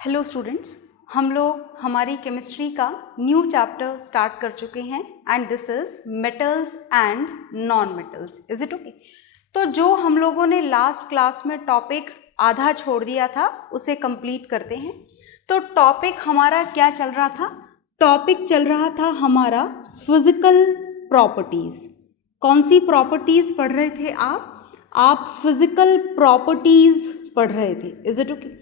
Hello students, हम लोग हमारी केमिस्ट्री का न्यू चैप्टर स्टार्ट कर चुके हैं and this is metals and non metals. Is it okay? तो जो हम लोगों ने लास्ट क्लास में टॉपिक आधा छोड़ दिया था उसे कंप्लीट करते हैं. तो टॉपिक हमारा क्या चल रहा था? टॉपिक चल रहा था हमारा फिजिकल प्रॉपर्टीज. कौन सी प्रॉपर्टीज पढ़ रहे थे आप फिजिकल प्रॉपर्टीज पढ़ रहे थे. Is it okay?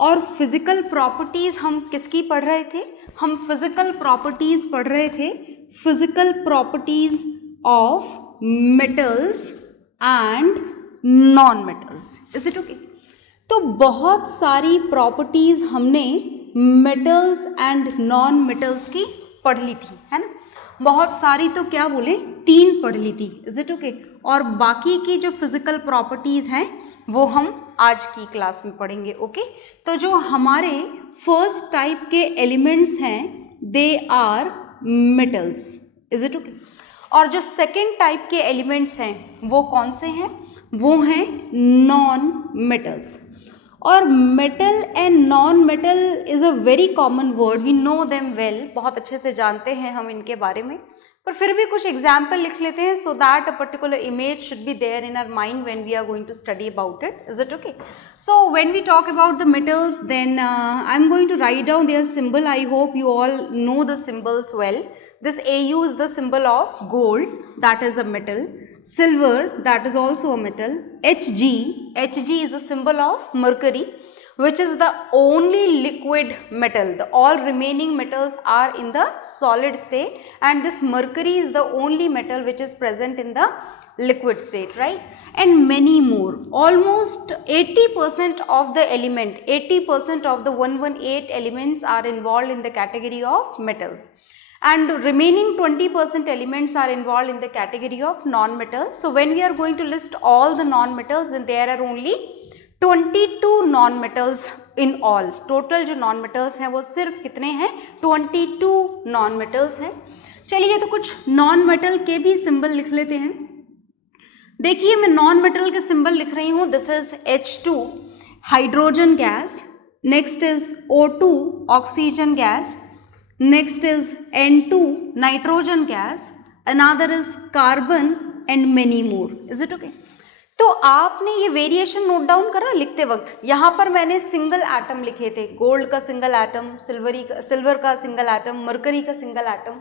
और फिजिकल प्रॉपर्टीज हम किसकी पढ़ रहे थे? हम फिजिकल प्रॉपर्टीज पढ़ रहे थे, physical properties of metals and non metals. Is it okay? तो बहुत सारी प्रॉपर्टीज हमने मेटल्स एंड नॉन मेटल्स की पढ़ ली थी, है ना. बहुत सारी तो क्या बोले, 3 पढ़ ली थी. Is it okay? और बाकी की जो फिजिकल प्रॉपर्टीज हैं वो हम आज की क्लास में पढ़ेंगे. ओके? तो जो हमारे फर्स्ट टाइप के एलिमेंट्स हैं they are metals. Is it okay? और जो सेकेंड टाइप के एलिमेंट्स हैं वो कौन से हैं? वो हैं नॉन मेटल्स. और metal and non metal is a very common word, we know them well. बहुत अच्छे से जानते हैं हम इनके बारे में, पर फिर भी कुछ एग्जाम्पल लिख लेते हैं so that a particular image should be there in our mind when we are going to study about it. Is it okay? So when we talk about the metals then I am going to write down there symbol. I hope you all know the symbols well. This Au is the symbol of gold, that is a metal. Silver, that is also a metal. Hg is a symbol of mercury, which is the only liquid metal. The all remaining metals are in the solid state, and this mercury is the only metal which is present in the liquid state, right? And many more. Almost 80% of the element, 80% of the 118 elements are involved in the category of metals, and remaining 20% elements are involved in the category of non-metals. So when we are going to list all the non-metals, then there are only 22 non metals in all. Total जो non metals हैं वो सिर्फ कितने हैं? 22 non metals हैं. चलिए तो कुछ नॉन मेटल के भी सिंबल लिख लेते हैं. देखिए मैं नॉन मेटल के सिंबल लिख रही हूँ. This is H2 hydrogen gas, next is O2 oxygen gas, next is N2 nitrogen gas, another is carbon and many more. Is it okay? तो आपने ये वेरिएशन नोट डाउन करा लिखते वक्त? यहाँ पर मैंने सिंगल एटम लिखे थे. गोल्ड का सिंगल एटम, सिल्वर का सिंगल एटम, मरकरी का सिंगल एटम.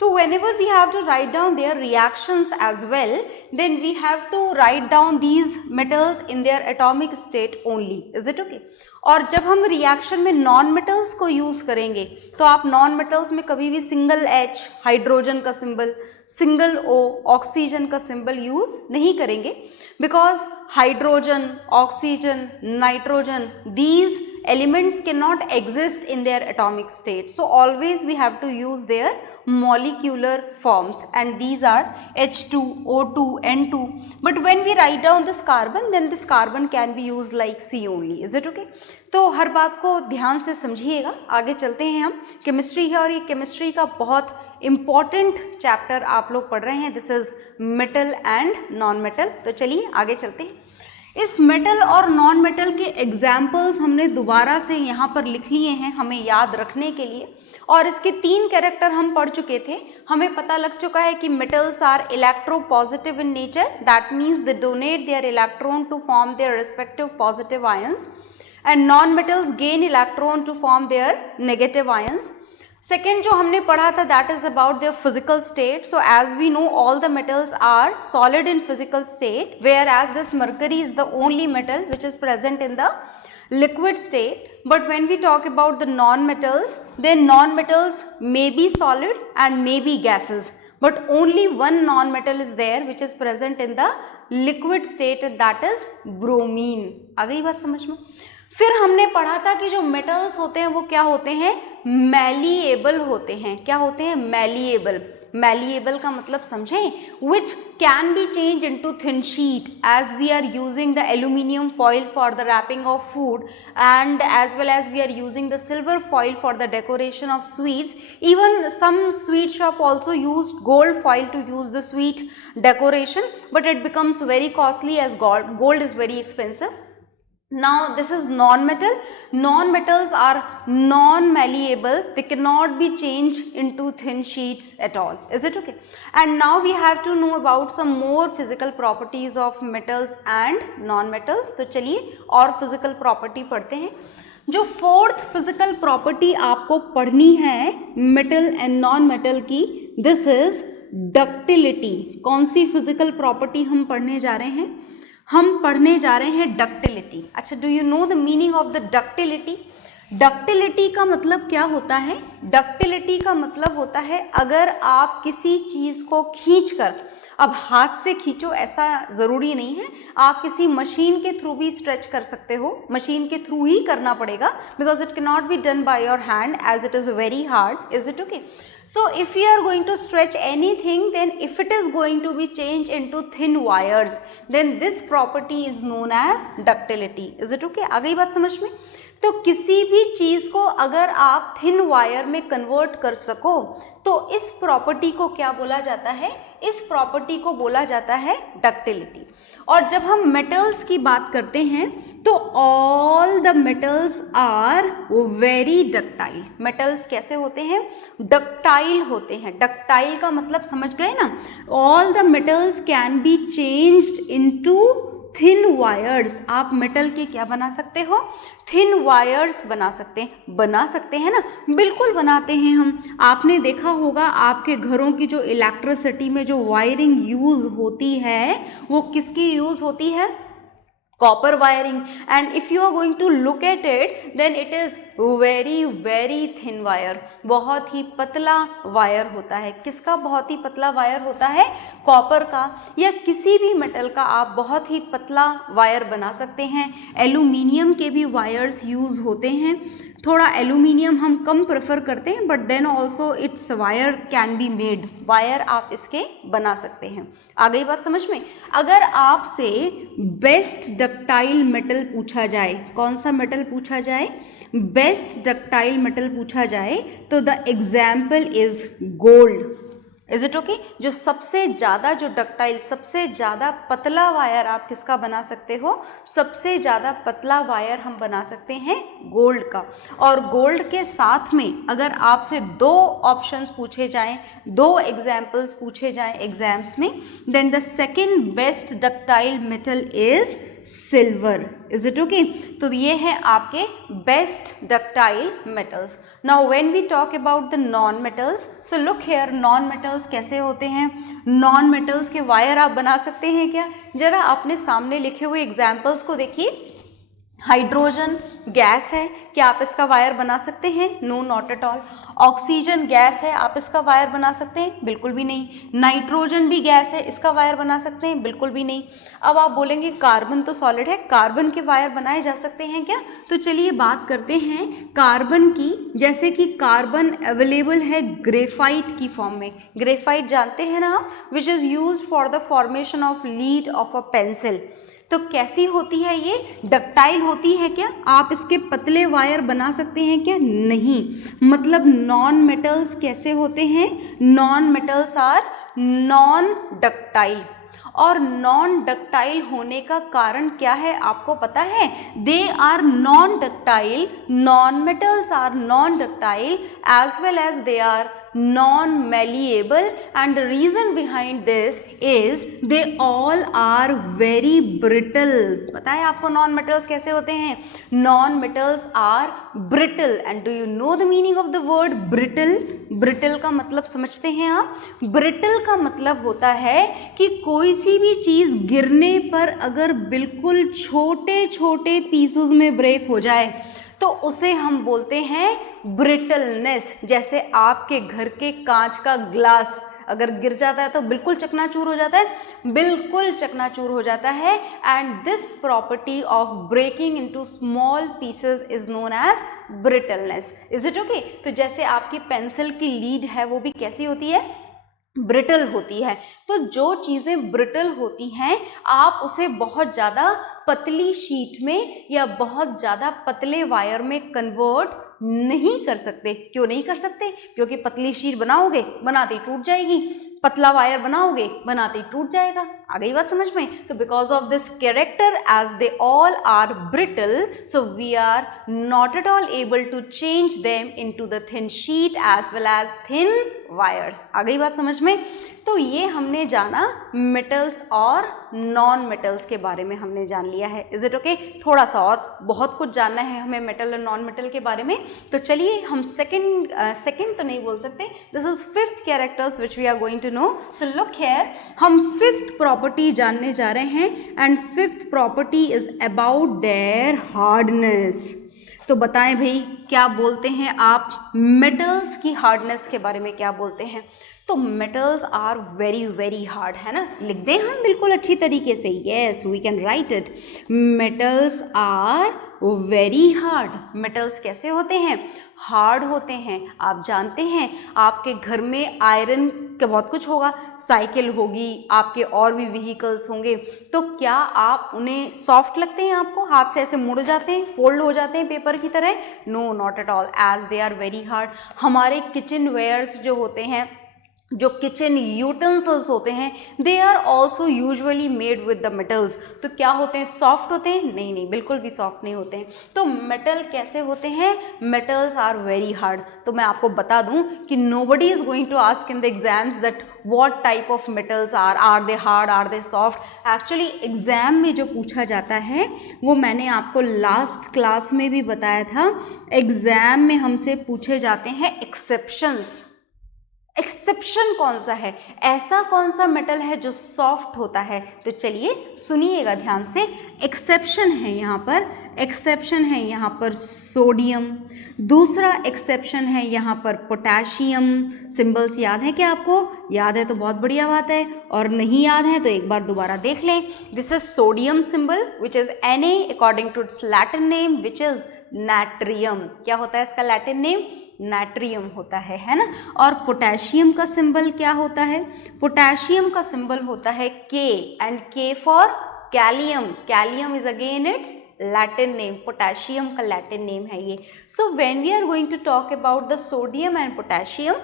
तो whenever we have to write down their reactions as well, then we have to write down these metals in their atomic state only. Is it okay? और जब हम reaction में non metals को use करेंगे तो आप non metals में कभी भी सिंगल H हाइड्रोजन का सिंबल, सिंगल O ऑक्सीजन का सिंबल यूज नहीं करेंगे, because hydrogen, oxygen, nitrogen, these elements cannot exist in their atomic state. So always we have to use their molecular forms, and these are H2, O2, N2. But when we write down this carbon, then this carbon can be used like C only. Is it okay? तो हर बात को ध्यान से समझिएगा. आगे चलते हैं हम. केमिस्ट्री है और ये केमिस्ट्री का बहुत इम्पॉर्टेंट चैप्टर आप लोग पढ़ रहे हैं. This is metal and non metal. तो चलिए आगे चलते हैं. इस मेटल और नॉन मेटल के एग्जाम्पल्स हमने दोबारा से यहाँ पर लिख लिए हैं हमें याद रखने के लिए, और इसके 3 कैरेक्टर हम पढ़ चुके थे. हमें पता लग चुका है कि metals are electropositive in nature, that means they donate their electron to form their respective positive ions, and non metals gain electron to form their negative ions. Second जो हमने पढ़ा था that is about their physical state. So as we know all the metals are solid in physical state, whereas this mercury is the only metal which is present in the liquid state. But when we talk about the non-metals, then non-metals may be solid and may be gases, but only one non-metal is there which is present in the liquid state, and that is bromine. आ गई बात समझ में? फिर हमने पढ़ा था कि जो मेटल्स होते हैं वो क्या होते हैं? मैलिएबल होते हैं. क्या होते हैं? मैलिएबल. मैलिएबल का मतलब समझें? Which can be change into thin sheet as we are using the aluminium foil for the wrapping of food, and as well as we are using the silver foil for the decoration of sweets. Even some sweet shop also use gold foil to use the sweet decoration, but it becomes very costly as gold is very expensive. Now this is non-metal. Non-metals are non-malleable. They cannot be changed into thin sheets at all. Is it okay? And now we have to know about some more physical properties of metals and non-metals. तो चलिए और physical property पढ़ते हैं. जो fourth physical property आपको पढ़नी है metal and non metal की, दिस इज डक्टिलिटी. कौन सी फिजिकल प्रॉपर्टी हम पढ़ने जा रहे हैं? हम पढ़ने जा रहे हैं डक्टिलिटी. अच्छा, do you know the meaning of the ductility? Ductility का मतलब क्या होता है? डक्टिलिटी का मतलब होता है अगर आप किसी चीज़ को खींचकर, अब हाथ से खींचो ऐसा ज़रूरी नहीं है, आप किसी मशीन के थ्रू भी स्ट्रेच कर सकते हो. मशीन के थ्रू ही करना पड़ेगा because it can not be done by your hand as it is very hard. Is it okay? So if you are going to stretch anything, then if it is going to be changed into thin wires, then this property is known as ductility. Is it okay? आ गई बात समझ में? तो किसी भी चीज़ को अगर आप थिन वायर में कन्वर्ट कर सको तो इस प्रॉपर्टी को क्या बोला जाता है? इस प्रॉपर्टी को बोला जाता है डक्टिलिटी. और जब हम मेटल्स की बात करते हैं तो all the metals are very ductile. Metals कैसे होते हैं? डक्टाइल होते हैं. डक्टाइल का मतलब समझ गए ना? All the metals can be changed into thin wires. आप मेटल के क्या बना सकते हो? थिन वायर्स बना सकते हैं. बना सकते हैं ना? बिल्कुल बनाते हैं हम. आपने देखा होगा आपके घरों की जो इलेक्ट्रिसिटी में जो वायरिंग यूज़ होती है वो किसकी यूज़ होती है? Copper wiring. And if you are going to look at it then it is very very thin wire. बहुत ही पतला वायर होता है. किसका बहुत ही पतला वायर होता है? कॉपर का या किसी भी मेटल का आप बहुत ही पतला वायर बना सकते हैं. एल्यूमिनियम के भी वायर्स यूज़ होते हैं. थोड़ा एल्यूमिनियम हम कम प्रेफर करते हैं but then also its wire can be made. Wire आप इसके बना सकते हैं. आ गई बात समझ में? अगर आपसे बेस्ट डक्टाइल मेटल पूछा जाए, कौन सा मेटल पूछा जाए? बेस्ट डक्टाइल मेटल पूछा जाए तो the example is gold. Is it okay? जो सबसे ज़्यादा जो डक्टाइल, सबसे ज़्यादा पतला वायर आप किसका बना सकते हो? सबसे ज़्यादा पतला वायर हम बना सकते हैं गोल्ड का. और गोल्ड के साथ में अगर आपसे दो ऑप्शंस पूछे जाएं, दो एग्जाम्पल्स पूछे जाएं एग्जाम्स में, then the second best ductile metal is silver. Is it okay? तो ये है आपके best ductile metals. Now when we talk about the non metals, so look here, non metals कैसे होते हैं? नॉन मेटल्स के वायर आप बना सकते हैं क्या? जरा अपने सामने लिखे हुए एग्जाम्पल्स को देखिए. हाइड्रोजन गैस है, क्या आप इसका वायर बना सकते हैं? No, not at all. Oxygen gas है, आप इसका वायर बना सकते हैं? बिल्कुल भी नहीं. नाइट्रोजन भी गैस है, इसका वायर बना सकते हैं? बिल्कुल भी नहीं. अब आप बोलेंगे कार्बन तो सॉलिड है, कार्बन के वायर बनाए जा सकते हैं क्या? तो चलिए बात करते हैं कार्बन की. जैसे कि कार्बन अवेलेबल है ग्रेफाइट की फॉर्म में. ग्रेफाइट जानते हैं ना आप? Which is used for the formation of lead of a pencil. तो कैसी होती है ये? डक्टाइल होती है क्या? आप इसके पतले वायर बना सकते हैं क्या? नहीं. मतलब नॉन मेटल्स कैसे होते हैं? Non metals are non ductile. और नॉन डक्टाइल होने का कारण क्या है आपको पता है? They are non ductile, non metals are non ductile as well as they are non-malleable, and the reason behind this is they all are very brittle. पता है आपको नॉन मेटल्स कैसे होते हैं? Non metals are brittle. and do you know the meaning of the word brittle? brittle का मतलब समझते हैं आप? brittle का मतलब होता है कि कोई सी भी चीज़ गिरने पर अगर बिल्कुल छोटे छोटे पीसेस में ब्रेक हो जाए तो उसे हम बोलते हैं ब्रिटलनेस. जैसे आपके घर के कांच का ग्लास अगर गिर जाता है तो बिल्कुल चकनाचूर हो जाता है, बिल्कुल चकनाचूर हो जाता है. And this property of breaking into small pieces is known as brittleness. Is it okay? तो जैसे आपकी पेंसिल की लीड है वो भी कैसी होती है? ब्रिटल होती है. तो जो चीज़ें ब्रिटल होती हैं आप उसे बहुत ज़्यादा पतली शीट में या बहुत ज़्यादा पतले वायर में कन्वर्ट नहीं कर सकते। क्यों नहीं कर सकते? क्योंकि पतली शीट बनाओगे, बनाते ही टूट जाएगी, पतला वायर बनाओगे, बनाते ही टूट जाएगा। आ गई बात समझ में? तो because of this character, as they all are brittle, so we are not at all able to change them into the thin sheet as well as thin wires. आ गई बात समझ में? तो ये हमने जाना मेटल्स और नॉन मेटल्स के बारे में हमने जान लिया है। Is it okay? थोड़ा सा और बहुत कुछ जानना है हमें मेटल और नॉन मेटल के बारे में। तो चलिए हम सेकंड तो नहीं बोल सकते, this is fifth characters which we are going to know. So look here, हम फिफ्थ प्रॉपर्टी जानने जा रहे हैं and fifth property is about their hardness. तो बताएं भाई, क्या बोलते हैं आप मेटल्स की हार्डनेस के बारे में, क्या बोलते हैं? तो metals are very very hard, है ना? लिख दें हम बिल्कुल अच्छी तरीके से, yes we can write it, metals are very hard. Metals कैसे होते हैं? हार्ड होते हैं। आप जानते हैं आपके घर में आयरन का बहुत कुछ होगा, साइकिल होगी, आपके और भी व्हीकल्स होंगे, तो क्या आप उन्हें सॉफ्ट लगते हैं? आपको हाथ से ऐसे मुड़ जाते हैं, फोल्ड हो जाते हैं पेपर की तरह? No, not at all, as they are very hard. हमारे किचन वेयर्स जो होते हैं, जो किचन यूटेंसिल्स होते हैं, they are also usually made with the metals. तो क्या होते हैं? सॉफ्ट होते हैं? नहीं नहीं, बिल्कुल भी सॉफ्ट नहीं होते हैं। तो मेटल कैसे होते हैं? Metals are very hard. तो मैं आपको बता दूं कि nobody is going to ask in the exams that what type of metals are they hard, are they soft. Actually exam में जो पूछा जाता है वो मैंने आपको लास्ट क्लास में भी बताया था, एग्जाम में हमसे पूछे जाते हैं एक्सेप्शंस। एक्सेप्शन कौन सा है? ऐसा कौन सा मेटल है जो सॉफ्ट होता है? तो चलिए सुनिएगा ध्यान से। एक्सेप्शन है यहाँ पर, एक्सेप्शन है यहाँ पर सोडियम। दूसरा एक्सेप्शन है यहाँ पर पोटेशियम। सिंबल्स याद है क्या आपको? याद है तो बहुत बढ़िया बात है, और नहीं याद है तो एक बार दोबारा देख लें। This is sodium symbol which is Na according to its Latin name which is natrium. क्या होता है इसका लैटिन नेम? नाट्रियम होता है ना? और पोटेशियम का सिंबल क्या होता है? पोटेशियम का सिंबल होता है K, and K for kalium. Kalium is again its Latin name, potassium का लैटिन नेम है ये। So when we are going to talk about the sodium and potassium,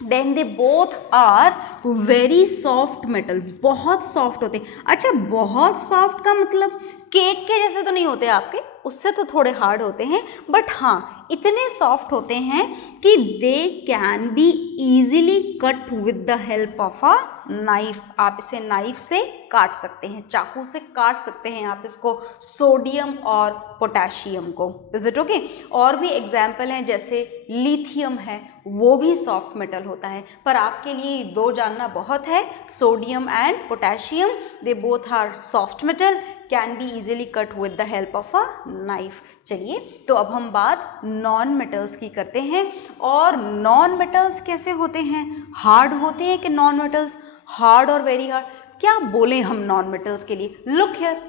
then they both are very soft metal, बहुत soft होते हैं। अच्छा, बहुत soft का मतलब केक के जैसे तो नहीं होते आपके, उससे तो थोड़े हार्ड होते हैं, बट हाँ इतने सॉफ्ट होते हैं कि they can be easily cut with the help of a knife. आप इसे नाइफ से काट सकते हैं, चाकू से काट सकते हैं आप इसको, सोडियम और पोटेशियम को। Is it okay? और भी एग्जाम्पल हैं, जैसे लिथियम है, वो भी सॉफ्ट मेटल होता है। पर आपके लिए दो जानना बहुत है, sodium and potassium, they both are soft metal, can be easily cut with the help of a knife. चलिए, तो अब हम बात नॉन मेटल्स की करते हैं। और नॉन मेटल्स कैसे होते हैं? हार्ड होते हैं कि नॉन मेटल्स? हार्ड और वेरी हार्ड। क्या बोलें हम नॉन मेटल्स के लिए? Look here,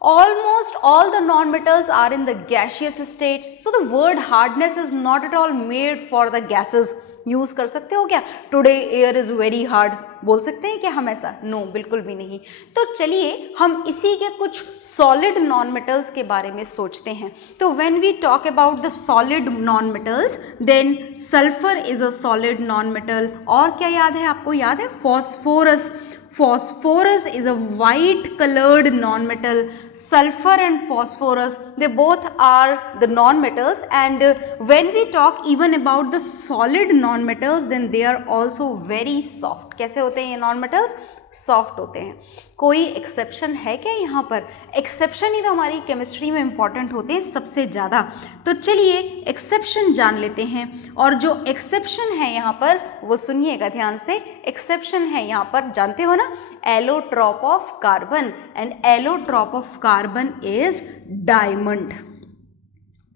almost all the non-metals are in the gaseous state, so the word hardness is not at all made for the gases. Use कर सकते हो क्या? Today air is very hard, बोल सकते हैं क्या हम ऐसा? नो, बिल्कुल भी नहीं। तो चलिए हम इसी के कुछ सॉलिड नॉन मेटल्स के बारे में सोचते हैं। तो when we talk about the solid non metals, then sulphur is a solid non metal. और क्या याद है आपको? याद है phosphorus. Phosphorus is a white colored non-metal. Sulfur and phosphorus, they both are the non-metals, and when we talk even about the solid non-metals, then they are also very soft. कैसे होते हैं ये non-metals? सॉफ्ट होते हैं। कोई exception है क्या यहाँ पर? एक्सेप्शन ही तो हमारी केमिस्ट्री में इंपॉर्टेंट होते हैं सबसे ज़्यादा। तो चलिए एक्सेप्शन जान लेते हैं। और जो एक्सेप्शन है यहाँ पर वो सुनिएगा ध्यान से। एक्सेप्शन है यहाँ पर, जानते हो ना, allotrope of carbon, and allotrope of carbon is diamond.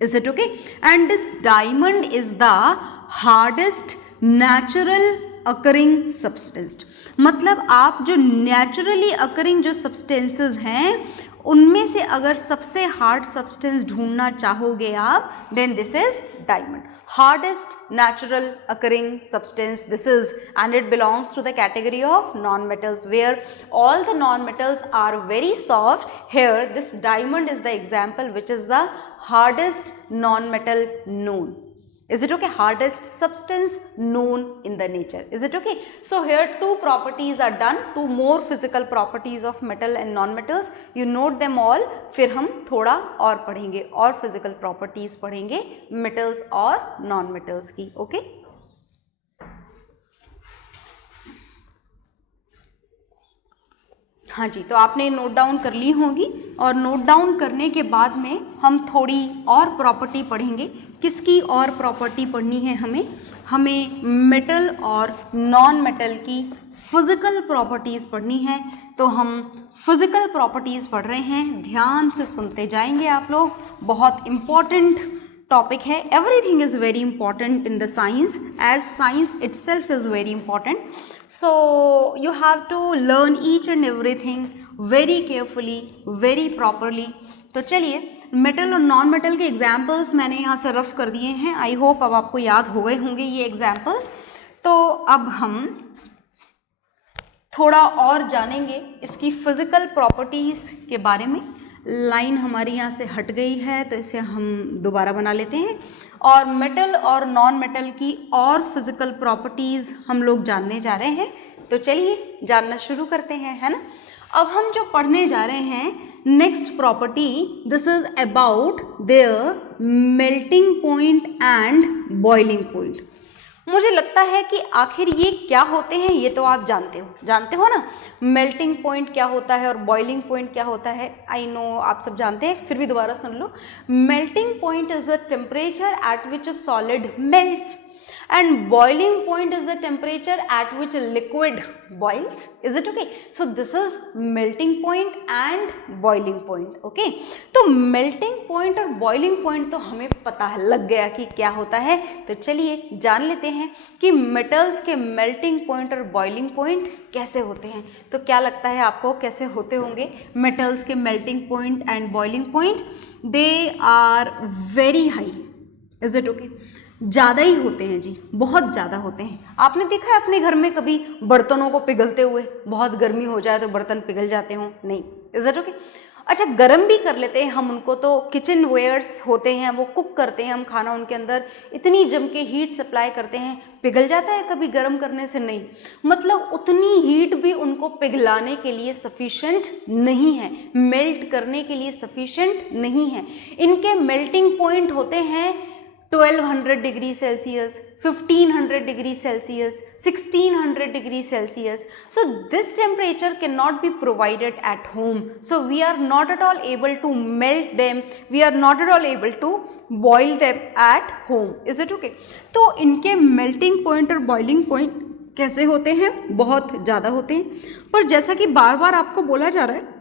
Is it okay? And this diamond is the hardest natural occurring substance. मतलब आप जो नेचुरली अकरिंग जो सब्सटेंसेस हैं उनमें से अगर सबसे हार्ड सब्सटेंस ढूंढना चाहोगे आप, then this is diamond, hardest natural occurring substance this is, and it belongs to the category of non metals where all the non metals are very soft. Here this diamond is the example which is the hardest non-metal known. Is it okay? Hardest substance known in the nature. Is it okay? So here two properties are done, two more physical properties of metal and non-metals. You note them all. फिर हम थोड़ा और पढ़ेंगे और physical properties पढ़ेंगे metals और non-metals की. Okay? हाँ जी, तो आपने नोट डाउन कर ली होगी और नोट डाउन करने के बाद में हम थोड़ी और प्रॉपर्टी पढ़ेंगे. किसकी और प्रॉपर्टी पढ़नी है हमें मेटल और नॉन मेटल की फिजिकल प्रॉपर्टीज़ पढ़नी है. तो हम फिजिकल प्रॉपर्टीज़ पढ़ रहे हैं, ध्यान से सुनते जाएंगे आप लोग. बहुत इम्पॉर्टेंट टॉपिक है. Everything is very important in the science, as science itself is very important. So you have to learn each and everything very carefully, very properly. तो चलिए, मेटल और नॉन मेटल के एग्जाम्पल्स मैंने यहाँ से rough कर दिए हैं. आई होप अब आपको याद हो गए होंगे ये एग्जाम्पल्स. तो अब हम थोड़ा और जानेंगे इसकी फिजिकल प्रॉपर्टीज़ के बारे में. लाइन हमारी यहाँ से हट गई है तो इसे हम दोबारा बना लेते हैं. और मेटल और नॉन मेटल की और फिजिकल प्रॉपर्टीज़ हम लोग जानने जा रहे हैं. तो चलिए जानना शुरू करते हैं, है ना. अब हम जो पढ़ने जा रहे हैं next property, this is about there melting point and boiling point. मुझे लगता है कि आखिर ये क्या होते हैं ये तो आप जानते हो ना. मेल्टिंग पॉइंट क्या होता है और बॉइलिंग पॉइंट क्या होता है. आई नो आप सब जानते हैं, फिर भी दोबारा सुन लो. Melting point is the temperature at which a solid melts and boiling point is the temperature at which a liquid boils. Is it okay? So this is melting point and boiling point. Okay? तो melting point और boiling point तो हमें पता लग गया कि क्या होता है. तो चलिए जान लेते हैं कि metals के melting point और boiling point कैसे होते हैं. तो क्या लगता है आपको कैसे होते होंगे metals के melting point and boiling point? They are very high. Is it okay? ज़्यादा ही होते हैं जी, बहुत ज़्यादा होते हैं. आपने देखा है अपने घर में कभी बर्तनों को पिघलते हुए? बहुत गर्मी हो जाए तो बर्तन पिघल जाते हों? नहीं. Is it okay? अच्छा, गर्म भी कर लेते हैं हम उनको. तो किचन वेयर्स होते हैं, वो कुक करते हैं हम खाना, उनके अंदर इतनी जम के हीट सप्लाई करते हैं, पिघल जाता है कभी गर्म करने से? नहीं. मतलब उतनी हीट भी उनको पिघलाने के लिए सफिशेंट नहीं है, मेल्ट करने के लिए सफिशेंट नहीं है. इनके मेल्टिंग पॉइंट होते हैं 1200 degree Celsius, 1500 degree Celsius, 1600 degree Celsius. So this temperature cannot be provided at home. So we are not at all able to melt them. We are not at all able to boil them at home. Is it okay? तो इनके melting point और boiling point कैसे होते हैं? बहुत ज़्यादा होते हैं. पर जैसा कि बार बार आपको बोला जा रहा है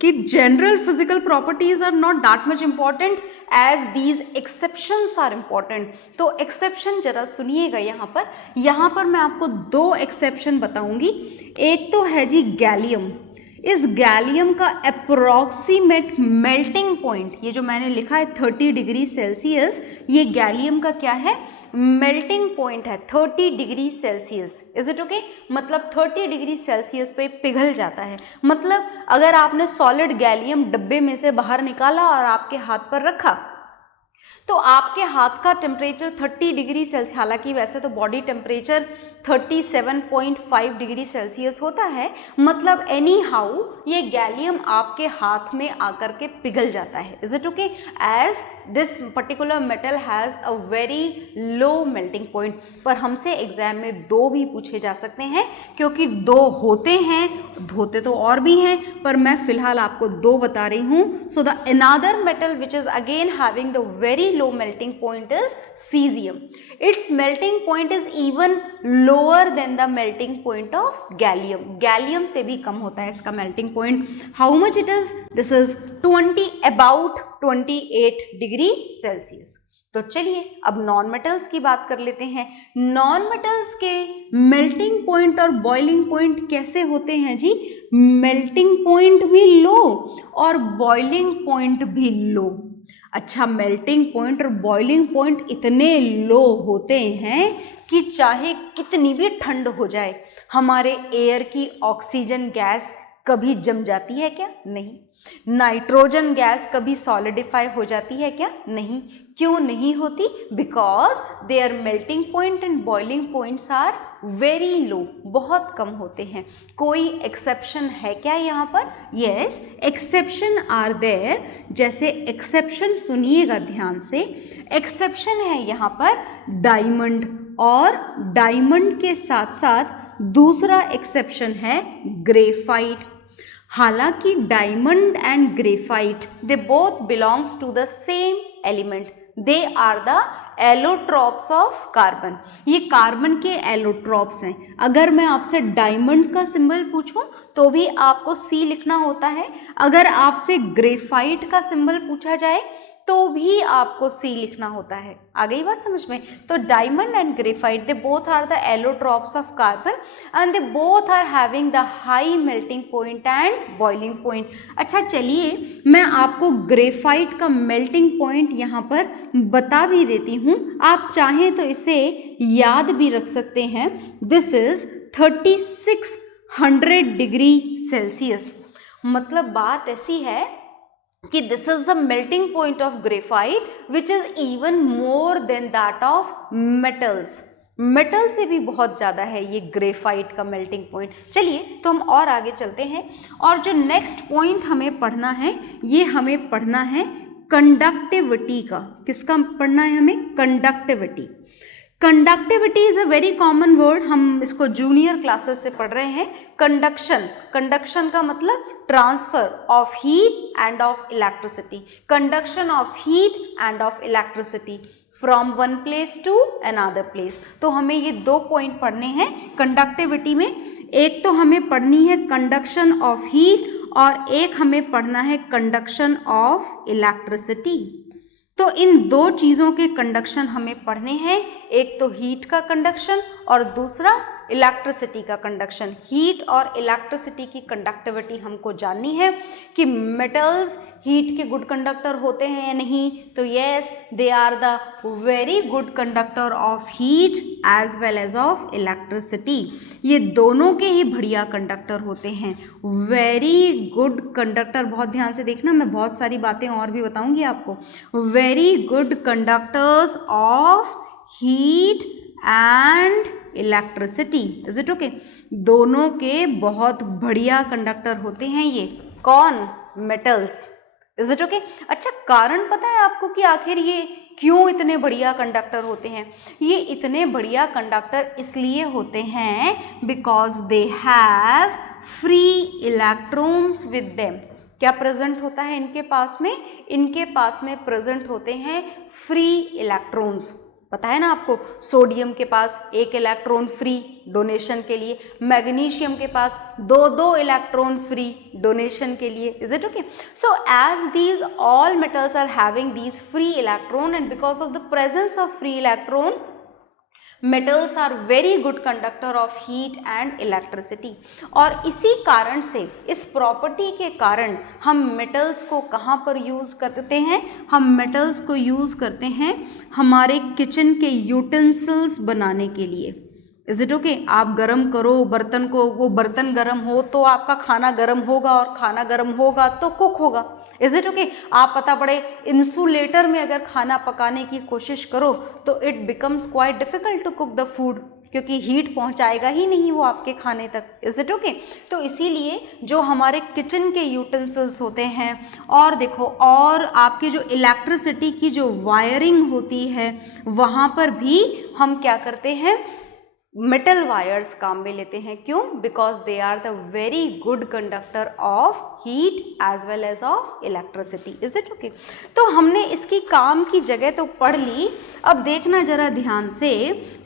कि general physical properties are not that much important as these exceptions are important. तो एक्सेप्शन जरा सुनिएगा. यहाँ पर मैं आपको 2 एक्सेप्शन बताऊंगी. एक तो है जी गैलियम. इस गैलियम का अप्रोक्सीमेट मेल्टिंग पॉइंट, ये जो मैंने लिखा है 30 डिग्री सेल्सियस, ये गैलियम का क्या है? मेल्टिंग पॉइंट है 30 degree Celsius. Is it okay? मतलब 30 डिग्री सेल्सियस पे पिघल जाता है. मतलब अगर आपने सॉलिड गैलियम डब्बे में से बाहर निकाला और आपके हाथ पर रखा तो आपके हाथ का टेम्परेचर 30 डिग्री सेल्सियस, हालांकि वैसे तो बॉडी टेम्परेचर 37.5 डिग्री सेल्सियस होता है. मतलब एनी हाउ ये गैलियम आपके हाथ में आकर के पिघल जाता है. Is it okay? As this particular metal has a very low melting point. पर हमसे एग्जाम में 2 भी पूछे जा सकते हैं, क्योंकि 2 होते हैं, होते तो और भी हैं, पर मैं फिलहाल आपको 2 बता रही हूँ. So the another metal which is again having the very low melting point is cesium. Its melting point is even lower than the melting point of gallium. Gallium से भी कम होता है इसका melting point. How much it is? This is about 28 degree Celsius. तो चलिए अब non metals की बात कर लेते हैं। नॉन मेटल्स के मेल्टिंग पॉइंट और बॉइलिंग पॉइंट कैसे होते हैं जी? मेल्टिंग पॉइंट भी लो और बॉइलिंग पॉइंट भी लो। अच्छा, मेल्टिंग पॉइंट और बॉइलिंग पॉइंट इतने लो होते हैं कि चाहे कितनी भी ठंड हो जाए, हमारे एयर की ऑक्सीजन गैस कभी जम जाती है क्या? नहीं। नाइट्रोजन गैस कभी सॉलिडिफाई हो जाती है क्या? नहीं। क्यों नहीं होती? Because their melting point and boiling points are very low, बहुत कम होते हैं। कोई एक्सेप्शन है क्या यहाँ पर? Yes, exception are there. जैसे एक्सेप्शन सुनिएगा ध्यान से, एक्सेप्शन है यहाँ पर डायमंड, और डायमंड के साथ साथ दूसरा एक्सेप्शन है ग्रेफाइट। हालांकि diamond and graphite they both belongs to the same element, they are the allotropes of carbon. ये कार्बन के एलोट्रॉप्स हैं। अगर मैं आपसे डायमंड का सिंबल पूछूं तो भी आपको सी लिखना होता है, अगर आपसे ग्रेफाइट का सिंबल पूछा जाए तो भी आपको सी लिखना होता है। आ गई बात समझ में? तो diamond and graphite they both are the allotropes of carbon and they both are having the high melting point and boiling point. अच्छा चलिए मैं आपको ग्रेफाइट का मेल्टिंग पॉइंट यहाँ पर बता भी देती हूँ, आप चाहें तो इसे याद भी रख सकते हैं। This is 3600 degree Celsius. मतलब बात ऐसी है कि this is the melting point of graphite which is even more than that of metals. Metal से भी बहुत ज़्यादा है ये ग्रेफाइट का मेल्टिंग पॉइंट। चलिए तो हम और आगे चलते हैं, और जो नेक्स्ट पॉइंट हमें पढ़ना है, ये हमें पढ़ना है कंडक्टिविटी का। किसका पढ़ना है हमें? Conductivity. Conductivity is a very common word, हम इसको जूनियर क्लासेस से पढ़ रहे हैं। कंडक्शन, कंडक्शन का मतलब transfer of heat and of electricity, conduction of heat and of electricity from one place to another place. तो हमें ये दो पॉइंट पढ़ने हैं कंडक्टिविटी में। एक तो हमें पढ़नी है कंडक्शन ऑफ हीट और एक हमें पढ़ना है कंडक्शन ऑफ इलेक्ट्रिसिटी। तो इन दो चीज़ों के कंडक्शन हमें पढ़ने हैं, एक तो हीट का कंडक्शन और दूसरा इलेक्ट्रिसिटी का कंडक्शन। हीट और इलेक्ट्रिसिटी की कंडक्टिविटी हमको जाननी है कि मेटल्स हीट के गुड कंडक्टर होते हैं या नहीं। तो yes, they are the very good conductor of heat as well as of electricity. ये दोनों के ही बढ़िया कंडक्टर होते हैं, वेरी गुड कंडक्टर। बहुत ध्यान से देखना, मैं बहुत सारी बातें और भी बताऊंगी आपको। Very good conductors of heat and electricity. Is it okay? दोनों के बहुत बढ़िया कंडक्टर होते हैं ये। कौन? मेटल्स। Is it okay? अच्छा, कारण पता है आपको कि आखिर ये क्यों इतने बढ़िया कंडक्टर होते हैं? ये इतने बढ़िया कंडक्टर इसलिए होते हैं because they have free electrons with them. क्या प्रेजेंट होता है इनके पास में? इनके पास में प्रेजेंट होते हैं फ्री इलेक्ट्रॉन्स। पता है ना आपको, सोडियम के पास एक इलेक्ट्रॉन फ्री डोनेशन के लिए, मैग्नीशियम के पास दो इलेक्ट्रॉन फ्री डोनेशन के लिए। Is it okay? So as these all metals are having these free electron and because of the presence of free electron, metals are very good conductor of heat and electricity. और इसी कारण से, इस property के कारण हम metals को कहाँ पर यूज़ करते हैं? हम मेटल्स को यूज़ करते हैं हमारे किचन के यूटेंसिल्स बनाने के लिए। Is it okay? आप गरम करो बर्तन को, वो बर्तन गरम हो तो आपका खाना गरम होगा, और खाना गरम होगा तो कुक होगा। Is it okay? आप पता पड़े इंसुलेटर में अगर खाना पकाने की कोशिश करो तो it becomes quite difficult to cook the food, क्योंकि हीट पहुंचाएगा ही नहीं वो आपके खाने तक। Is it okay? तो इसीलिए जो हमारे किचन के यूटेंसिल्स होते हैं, और देखो, और आपकी जो इलेक्ट्रिसिटी की जो वायरिंग होती है वहाँ पर भी हम क्या करते हैं? मेटल वायर्स काम में लेते हैं। क्यों? Because they are the very good conductor of heat as well as of electricity. Is it okay? तो हमने इसकी काम की जगह तो पढ़ ली। अब देखना जरा ध्यान से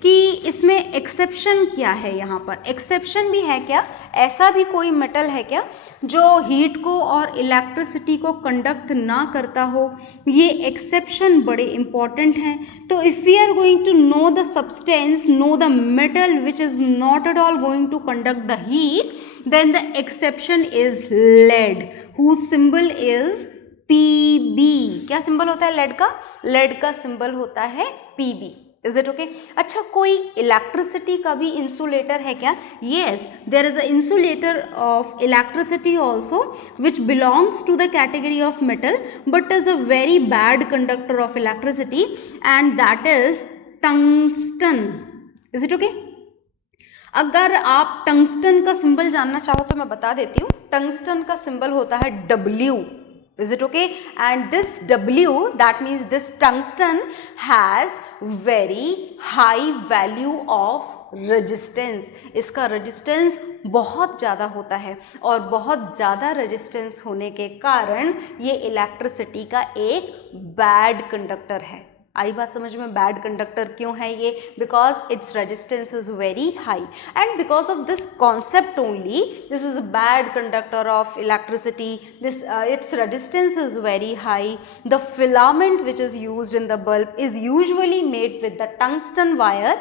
कि इसमें एक्सेप्शन क्या है। यहाँ पर एक्सेप्शन भी है क्या? ऐसा भी कोई मेटल है क्या जो हीट को और इलेक्ट्रिसिटी को कंडक्ट ना करता हो? ये एक्सेप्शन बड़े इंपॉर्टेंट हैं। तो if we are going to know the substance, know the metal which is not at all going to conduct the heat, then the exception is lead, whose symbol is Pb। क्या symbol होता है lead का? Lead का symbol होता है Pb। Is it okay? अच्छा, कोई electricity का भी इंसुलेटर है क्या? Yes, there is a insulator of electricity also which belongs to the category of metal but is a very bad conductor of electricity and that is tungsten. Is it okay? अगर आप tungsten का symbol जानना चाहो तो मैं बता देती हूँ। टंगस्टन का सिंबल होता है W। Is it okay? And this W, that means this tungsten has very high value of resistance। इसका रेजिस्टेंस बहुत ज़्यादा होता है और बहुत ज़्यादा रेजिस्टेंस होने के कारण ये इलेक्ट्रिसिटी का एक बैड कंडक्टर है। आई बात समझ में? बैड कंडक्टर क्यों है ये? Because its resistance is very high and because of this concept only this is a bad conductor of electricity, this its resistance is very high. The filament which is used in the bulb is usually made with the tungsten wire,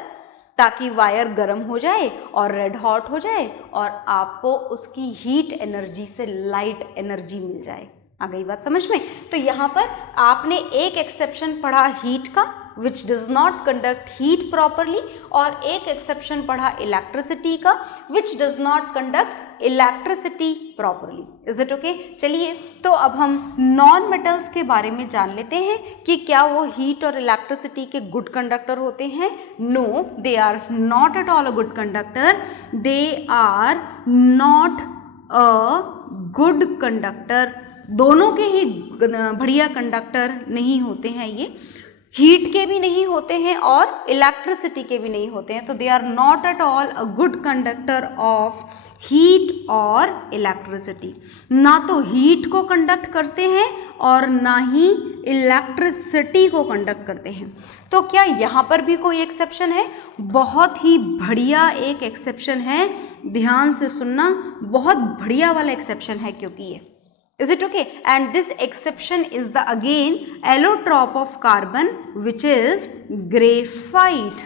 ताकि wire गर्म हो जाए और red hot हो जाए और आपको उसकी हीट एनर्जी से लाइट एनर्जी मिल जाए। आ गई बात समझ में? तो यहाँ पर आपने एक एक्सेप्शन पढ़ा हीट का which does not conduct heat properly और एक एक्सेप्शन पढ़ा इलेक्ट्रिसिटी का which does not conduct electricity properly. Is it okay? चलिए, तो अब हम नॉन मेटल्स के बारे में जान लेते हैं कि क्या वो हीट और इलेक्ट्रिसिटी के गुड कंडक्टर होते हैं। No, they are not at all a good conductor. They are not a good conductor. दोनों के ही बढ़िया कंडक्टर नहीं होते हैं ये, हीट के भी नहीं होते हैं और इलेक्ट्रिसिटी के भी नहीं होते हैं। तो they are not at all a good conductor of heat और इलेक्ट्रिसिटी। ना तो हीट को कंडक्ट करते हैं और ना ही इलेक्ट्रिसिटी को कंडक्ट करते हैं। तो क्या यहाँ पर भी कोई एक्सेप्शन है? बहुत ही बढ़िया एक एक्सेप्शन है, ध्यान से सुनना, बहुत बढ़िया वाला एक्सेप्शन है क्योंकि ये Is it okay? And this exception is the again allotrope of carbon which is graphite।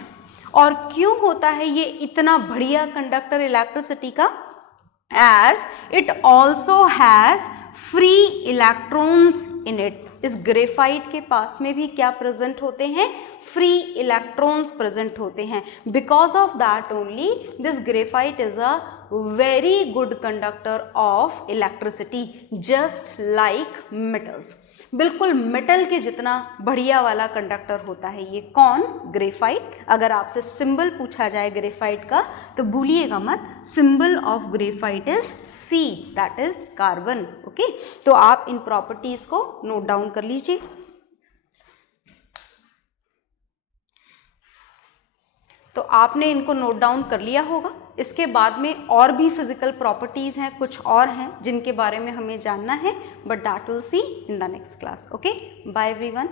और क्यों होता है ये इतना बढ़िया कंडक्टर इलेक्ट्रिसिटी का? As it also has free electrons in it। इस ग्रेफाइट के पास में भी क्या प्रेजेंट होते हैं? फ्री इलेक्ट्रॉन्स प्रेजेंट होते हैं। Because of that only this graphite is a very good conductor of electricity just like metals. बिल्कुल मेटल के जितना बढ़िया वाला कंडक्टर होता है ये। कौन? ग्रेफाइट। अगर आपसे सिंबल पूछा जाए ग्रेफाइट का तो भूलिएगा मत, symbol of graphite is C, that is carbon. Okay, तो आप इन प्रॉपर्टीज को नोट डाउन कर लीजिए। तो आपने इनको नोट डाउन कर लिया होगा। इसके बाद में और भी फिजिकल प्रॉपर्टीज हैं, कुछ और हैं जिनके बारे में हमें जानना है, but that will see in the next class. Okay, bye everyone.